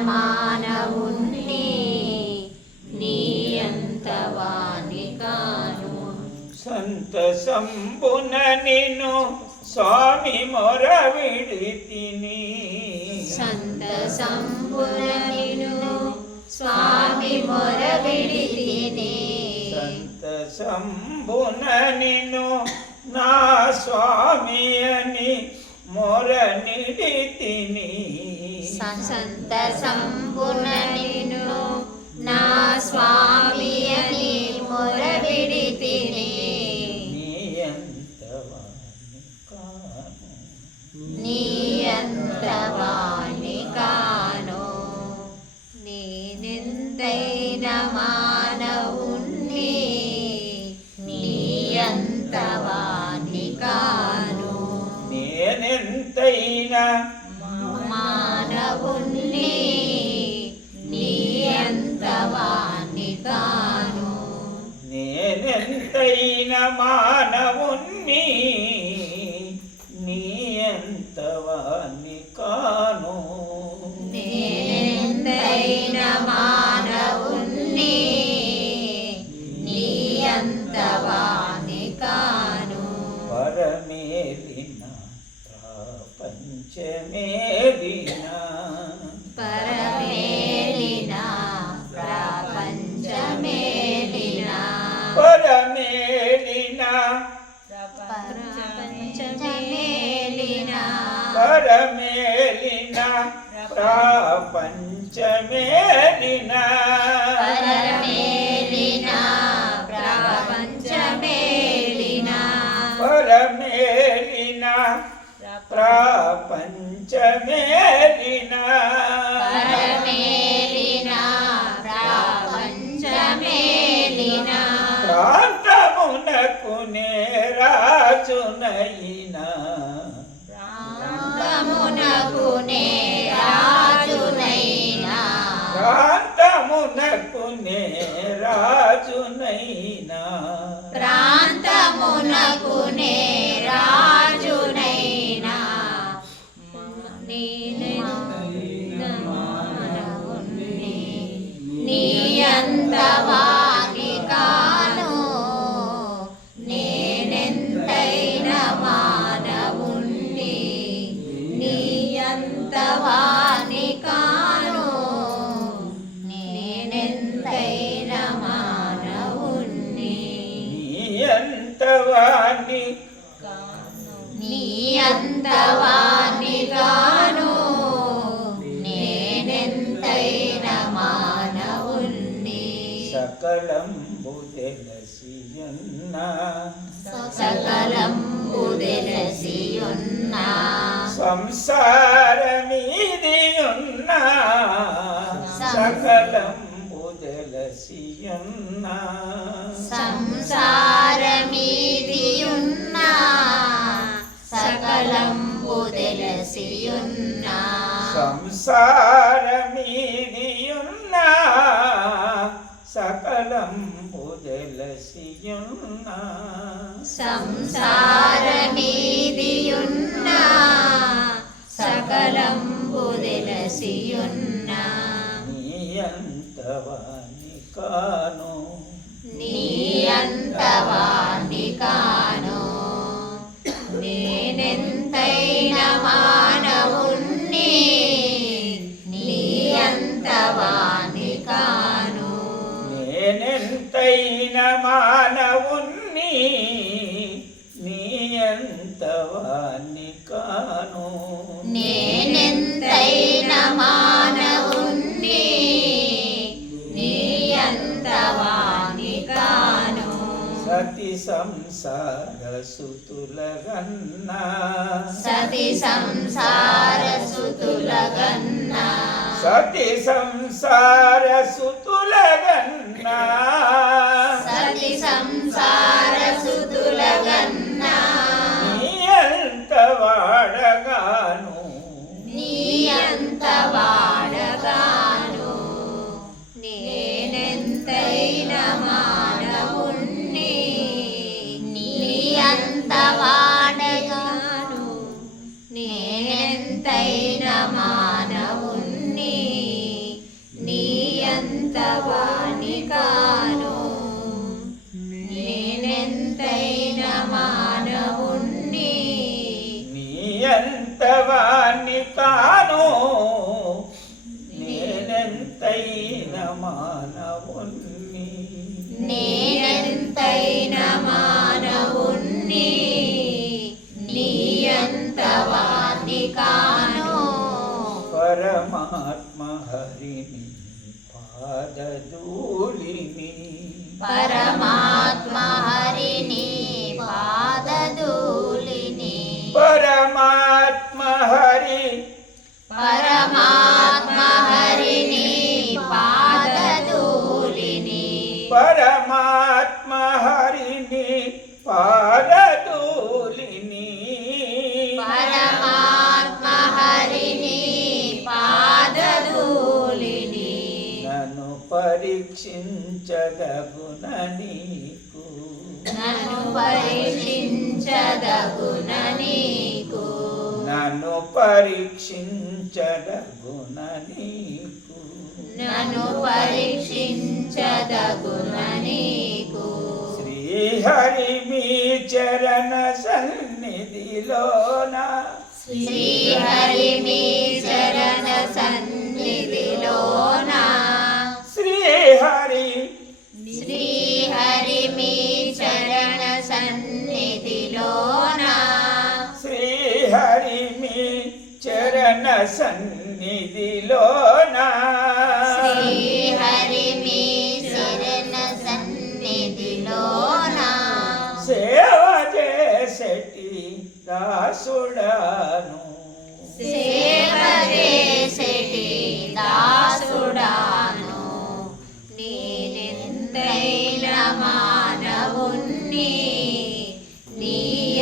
మానవుణ్ణి నీయంత వాణి కాను. సంతసంబున నిన్ను స్వామి మొర విడితిని. సంతసంబున నిన్ను స్వామి మొర విడితిని. సంతసంబున నిన్ను నా స్వామి అని మొర నిడితిని. సంతసంబున నిన్ను నా స్వామి అని మొర విడితిని. నీయంత వాణి కాను. నేనెంతైన మానవుణ్ణి నీయంత వాణి కాను. నేనెంతైన మానవుణ్ణి నీయంత వాణి కాను. నేనెంతైన మానవుణ్ణి నీయంత వాణి కాను. నేనెంతైన మానవుణ్ణి నీయంత వాణి కాను. పరమేలిన ప్రపంచమేలిన. పరమేలిన ప్రపంచమేలిన. పరమేలిన ప్రపంచమేలిన. పరమేలిన ప్రపంచమేలిన. పరమేలిన ప్రపంచమేలిన. పరమేలిన ప్రపంచమేలిన. పరమేలిన ప్రపంచమేలిన. ప్రాంతమునకు నేరాజునైన. ప్రాంతమునకు నేరాజునైనా. ప్రాంతమునకు నేరాజునైన. ప్రాంతమునకు నేరాజునైనా. మానవుణ్ణి నీయంత వాణి కాను. నేనెంతైన మానవుణ్ణి నీయంత వాణి కాను. నేనెంతైన మానవుణ్ణి నీయంత వాణి నీయంత వాణి కాను. నేనెంతైన మానవుణ్ణి. సకలంబు తెలిసియున్న. సకలంబు తెలిసియున్న. సంసారమీదియున్న. సకలంబు తెలిసియున్న. సంసారమీదియున్న. సకలంబు తెలిసియున్న. సంసారమీదియున్న. సకలంబు తెలిసియున్న. సంసారమీదియున్న. సకలంబు తెలిసియున్న. నీయంత వాణి కాను. నీయంత వాణి కాను. నేనెంతైన మానవుణ్ణి నీయంత వాణి కాను. నేనెంతైన మానవుణ్ణి నీయంత వాణి కాను. నేనెంతైన మానవుణ్ణి నీయంత వాణి కాను. సతి సంసార సుతులగన్నా. సతి సంసార సుతులగన్నా. సతి సంసార సుతులగన్నా. సతి సంసార సుతులగన్నా. నీయంత వాడగాను. నీయంత వాడగాను. నేనెంతైన మానవుణ్ణి నీయంత వాడగాను. నేనెంతైన మానవుణ్ణి వాణ్ణి కాను నేనెంతైన మానవుణ్ణి నీ అంత వాణ్ణి కాను నేనెంతైన మానవుణ్ణి నేనెంతైన మానవుణ్ణి నీ అంత వాణ్ణి కాను పరమాత్మ హరిని పాదధూళిని పరమాత్మ హరిని పాదధూళిని పరమాత్మ హరి పరమాత్మ హరిని పాదధూళిని పరమాత్మ హరిని పాదధూళిని పరమాత్మ హరిని పాదధూళిని నన్ను పరీక్షించదగున నీకు నన్ను పరీక్షించదగున నీకు నన్ను పరీక్షించదగున నీకు నన్ను పరీక్షించదగున నీకు శ్రీహరి మీ చరణ సన్నిధిలోన శ్రీహరి మీ చరణ సన్నిధిలోన శ్రీహరి శ్రీహరి మీ చరణ సన్నిధిలోన శ్రీహరి మీ చరణ సన్నిధిలోన శ్రీహరి మీ చరణ సన్నిధిలోన సేవ చేసటి దాసుడాను సేవ చేసేటి దాసుడాను నేనెంతైన మానవుణ్ణి నీ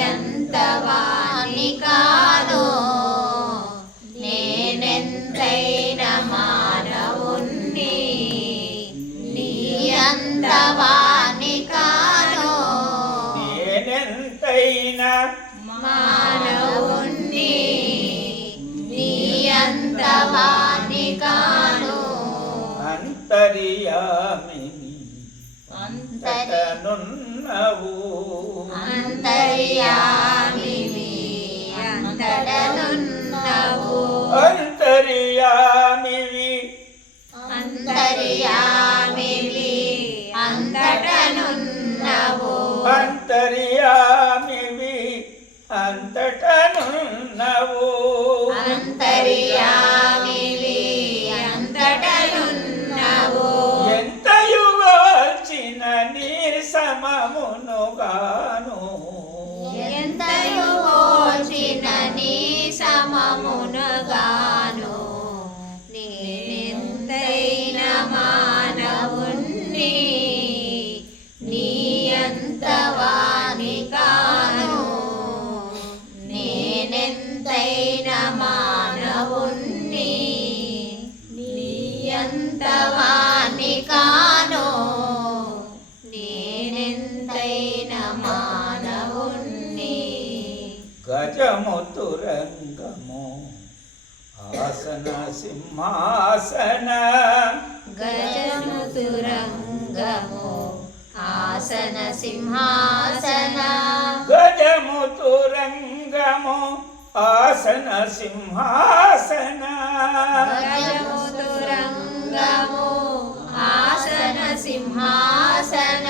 అంత వాణ్ణి కాను నేనెంతైన మానవుణ్ణి నీ అంత వాణ్ణి కాను నేనెంతైన మానవుణ్ణి నీ అంత వాణ్ణి కాను అంతర్యామిని అంతటనున్నవు అంతర్యామివి అంతటనున్నవు అంతర్యామివి అంతర్యామివి అంతటనున్నవు అంతర్యామివి అంతటనున్నవు అంతర్యామివి అంతటనున్నవు ఎంత యుగోల్చిన నీ సమమునుగాను ఎంతయు ఓచిన నీ సమమునగాను నేనెంతైన మానవుణ్ణి నీ అంత వాణ్ణి కాను నేనెంతైన మానవుణ్ణి నీ అంత వాణ్ణి కాను నేనెంతైన మానవుణ్ణి గజము తురంగము ఆసన సింహాసన గజము తురంగము ఆసన సింహాసన గజము తురంగము ఆసన సింహాసన గజము తురంగము ఆసన సింహాసన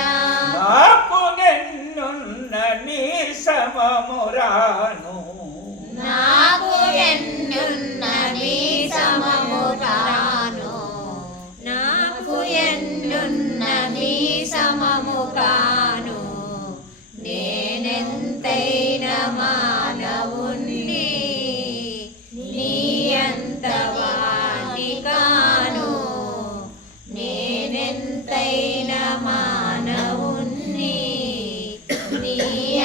నాకు నెన్నున్న నీ సమమురాను నాకు ఎన్నున్న నీ సమమురాను నాకు ఎన్నున్న నీ సమము కాను నేనెంతైన మానవుణ్ణి నీ అంత వాణ్ణి కాను నేనెంతైన మానవుణ్ణి నీ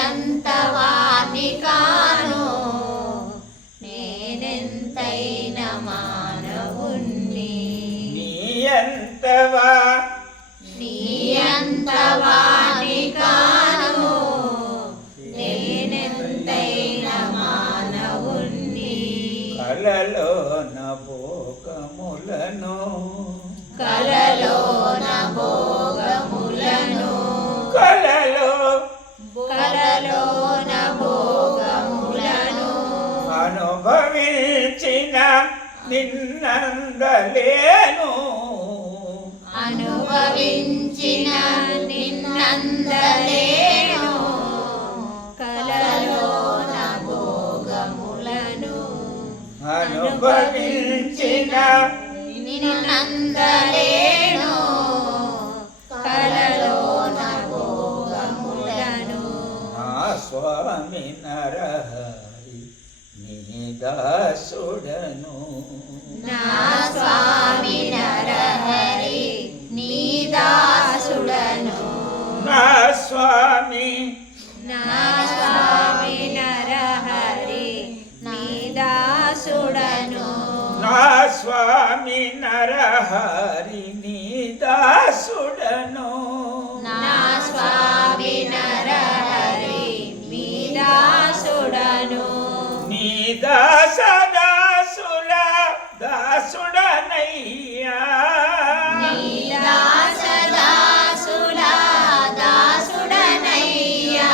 అంత వాణ్ణి కాను నేనెంతైన మానవుణ్ణి నీ ఎంతవా నీ అంత వాణ్ణి కాను నేనెంతైన మానవుణ్ణి కలలోన భోగములను కలలో నిన్నందలేను అనుభవించిన నిన్నందలేను కలలోన భోగములను అనుభవించిన నిన్నందలేను కలలోన భోగములను నా స్వామి నరహరి నీ దాసుడను నా స్వామి నరహరి నీ దాసుడను నా స్వామి నా స్వామి నరహరి నీ దాసుడను నా స్వామి నరహరి నీ దాసుడను నా స్వామి నరహరి నీ దాసుడను నీ దాసదాసుల దాసుడనయ్యా నీ దాసదాసుల దాసుడనయ్యా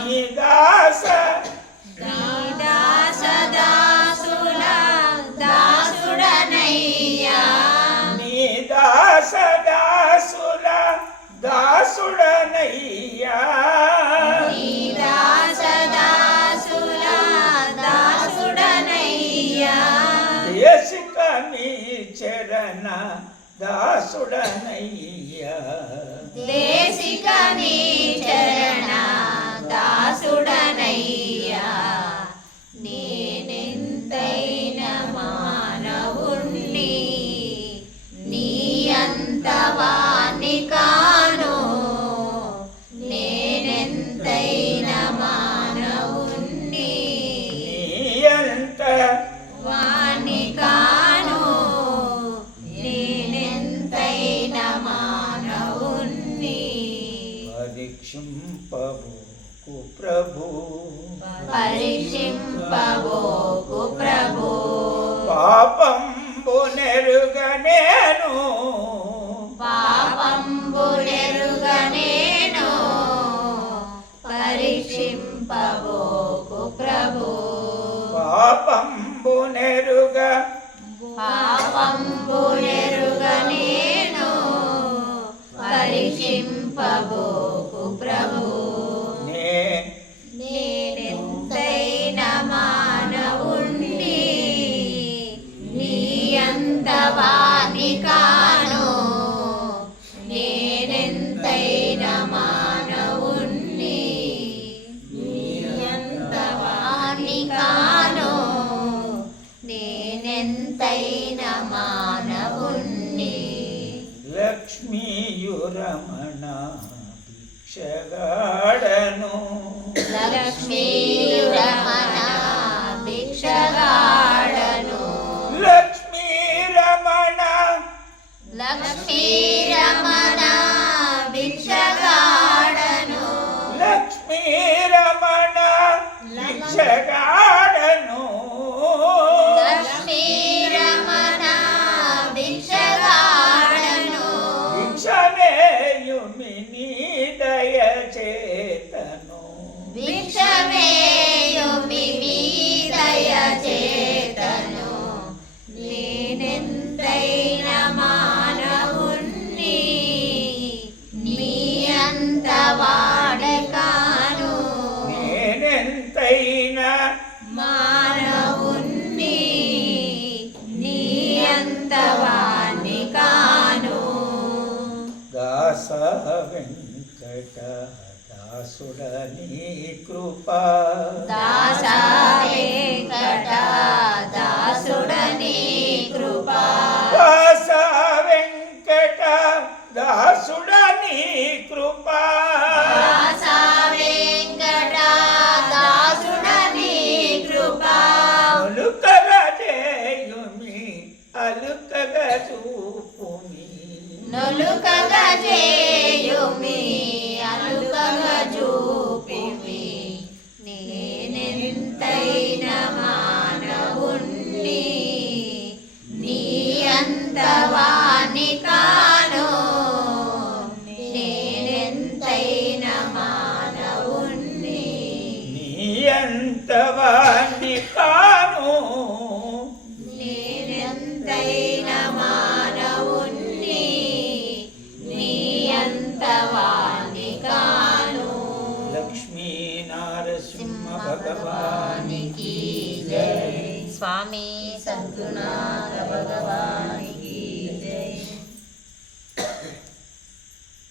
నీ దాస నీ దాసదాసుల దాసుడనయ్యా నీ దాసదాసుల దాసుడనయ్యా నీ దాసదాసుల దాసుడనయ్యా దేశిక మీ చరణ దాసుడనయ్యా దేశిక నీ చరణ దాసుడనయ్యా నేనెంతైన మానవుణ్ణి నీ అంతవాణ్ణి కాను నేనెంతైన మానవుణ్ణి నీ అంత వాణ్ణి కాను నేనెంతైన మానవుణ్ణి పరీక్షింపబోకు ప్రభు పరీక్షింపబోకు ప్రభు పాపంబు నెరుగనేను పాపంబులెరుగనేను పరీక్షింపబోకు ప్రభు పాపంబు నెరుగ పాపంబులెరుగనేను పరీక్షింపబోకు ప్రభు నే నేనెంతైన మానవుణ్ణి నీ అంతవాణ్ణి కాను నేనెంతైన మానవుణ్ణి నీ అంతవాణ్ణి కాను నేనెంతైన మానవుణ్ణి లక్ష్మీయురమణ భిక్షగాడను లక్ష్మీరమణ భిక్షగాడను లక్ష్మీరమణ లక్ష్మీరమణ భిక్షగాడను లక్ష్మీరమణ భిక్షగాడను లక్ష్మీరమణ భిక్షగాడను భిక్షవేయుమి నీ దయచేతను భిక్షమేయుమి నీ దయచేతను నేనెంతైన మానవుణ్ణి నీ అంతవాడి కాను నేనెంతైనా మానవుణ్ణి నీ అంతవాణ్ణి కాను దాస వెంకట దాసుడని కృపా దాస వెంకట దాసుడని కృపా దాస వెంకట దాసుడని కృపా దాస వెంకట దాసుడని కృపా అలుకగ చేయుమి అలుకగ చూపుమి నొలుకగా చేయుమి అలుకగా చూపిమి నేనెంతైన మానవుణ్ణి నీ అంతవాణ్ణి కాను నేనెంతైన మానవుణ్ణి నీ అంతవాణ్ణి కాను నేనెంతైన స్వామి సద్గుణాల భగవాని